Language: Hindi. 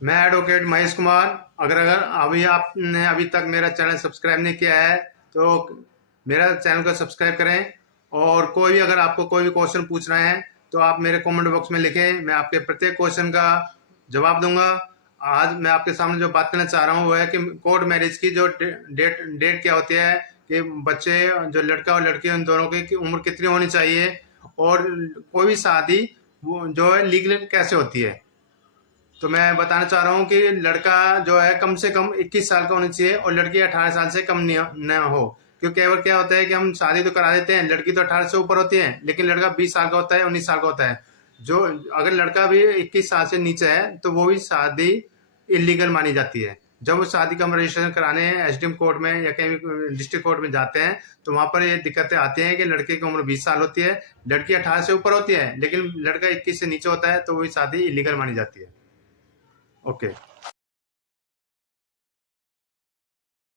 मैं एडवोकेट महेश कुमार। अगर अभी आपने अभी तक मेरा चैनल सब्सक्राइब नहीं किया है तो मेरा चैनल को सब्सक्राइब करें। और कोई भी अगर आपको कोई भी क्वेश्चन पूछना है तो आप मेरे कमेंट बॉक्स में लिखें, मैं आपके प्रत्येक क्वेश्चन का जवाब दूंगा। आज मैं आपके सामने जो बात करना चाह रहा हूँ वो है कि कोर्ट मैरिज की जो डेट क्या होती है, कि बच्चे जो लड़का और लड़की उन दोनों की उम्र कितनी होनी चाहिए, और कोई भी शादी वो जो है लीगल कैसे होती है। तो मैं बताना चाह रहा हूँ कि लड़का जो है कम से कम 21 साल का होना चाहिए और लड़की 18 साल से कम न हो। क्योंकि कई बार क्या होता है कि हम शादी तो करा देते हैं, लड़की तो 18 से ऊपर होती है लेकिन लड़का 20 साल का होता है, 19 साल का होता है। जो अगर लड़का भी 21 साल से नीचे है तो वो भी शादी इलीगल मानी जाती है। जब वो शादी का हम रजिस्ट्रेशन कराने एसडीएम कोर्ट में या कहीं भी डिस्ट्रिक्ट कोर्ट में जाते हैं तो वहां पर ये दिक्कतें आती हैं कि लड़के की उम्र 20 साल होती है, लड़की 18 से ऊपर होती है, लेकिन लड़का 21 से नीचे होता है तो वही शादी इलीगल मानी जाती है। ओके।